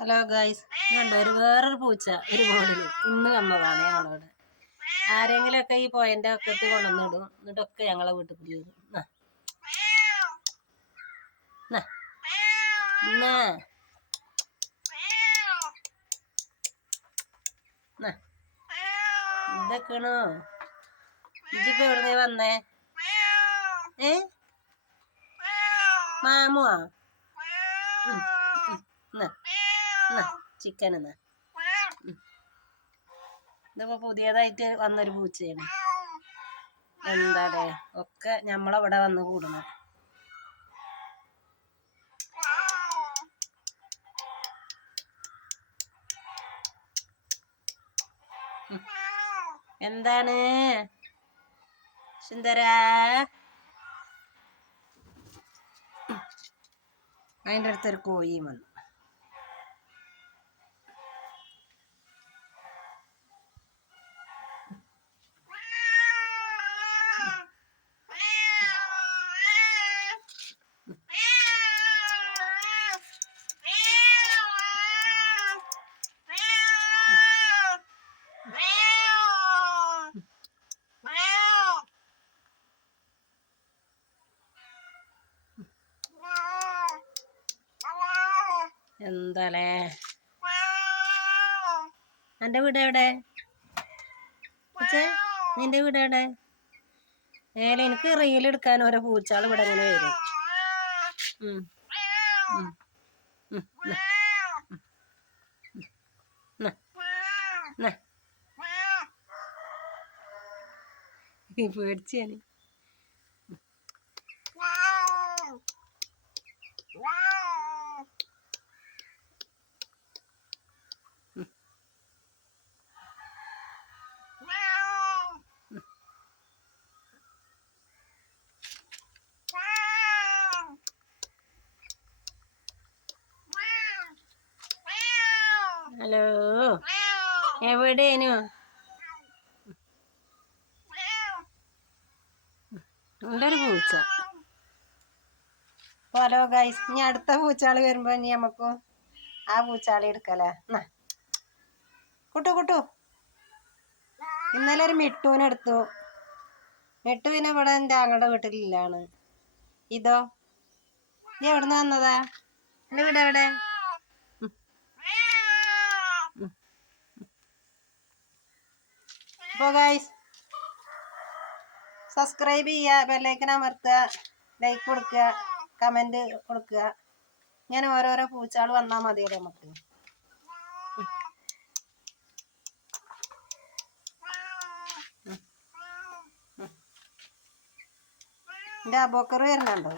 Hello guys, ഇതുണ്ട് വേറൊരു പൂച്ച ഒരു മോഡല് ഇന്ന് വന്നതാണ് ഞങ്ങളവിടെ. ആരെങ്കിലുമൊക്കെ ഈ പോയിന്റെ ഒക്കത്ത് കൊണ്ടുവന്നിടും, എന്നിട്ടൊക്കെ ഞങ്ങളെ വീട്ടിൽ കൂടി വരും. ഇതൊക്കെയാണോ ഇജിപ്പോ എവിടുന്നേ വന്നേ? മാമുവാ ചിക്കൻ എന്നാ. ഇതിപ്പോ പുതിയതായിട്ട് വന്നൊരു പൂച്ചയാണ്. എന്താടേ ഒക്കെ ഞമ്മളവിടെ വന്ന് കൂടണം. എന്താണ് സുന്ദര? അതിൻ്റെ അടുത്തൊരു കോഴിയും വന്നു. എന്താലേ എൻ്റെ വീട് എവിടെ? നിന്റെ വീട് എവിടെ? എനിക്ക് റീലെടുക്കാൻ ഓരോ പൂച്ചാൾ ഇവിടെ ഇങ്ങനെ വരും. പേടിച്ചാണ്. ഹലോ, എവിടെയാനു? നല്ലൊരു പൂച്ച. ഹലോ ഗൈസ്, ഇനി അടുത്ത പൂച്ചാളി വരുമ്പോ ഇനി നമുക്ക് ആ പൂച്ചാളി എടുക്കല്ലേ. കുട്ടു ഇന്നലെ ഒരു മിട്ടുവിനെടുത്തു. മിട്ടുവിനെ ഇവിടെ എൻ്റെ ആങ്ങളുടെ വീട്ടിലില്ലാണ്. ഇതോ നീ എവിടുന്ന് വന്നതാ? എൻ്റെ വീട് എവിടെ? അപ്പോൾ ഗൈസ്, സബ്സ്ക്രൈബ് ചെയ്യുക, ബെല്ലൈക്കൻ അമർത്തുക, ലൈക്ക് കൊടുക്കുക, കമൻറ്റ് കൊടുക്കുക. ഇങ്ങനെ ഓരോരോ പൂച്ചാൾ വന്നാൽ മതിയല്ലോ നമുക്ക്. എൻ്റെ അബോക്കർ വരുന്നുണ്ടോ?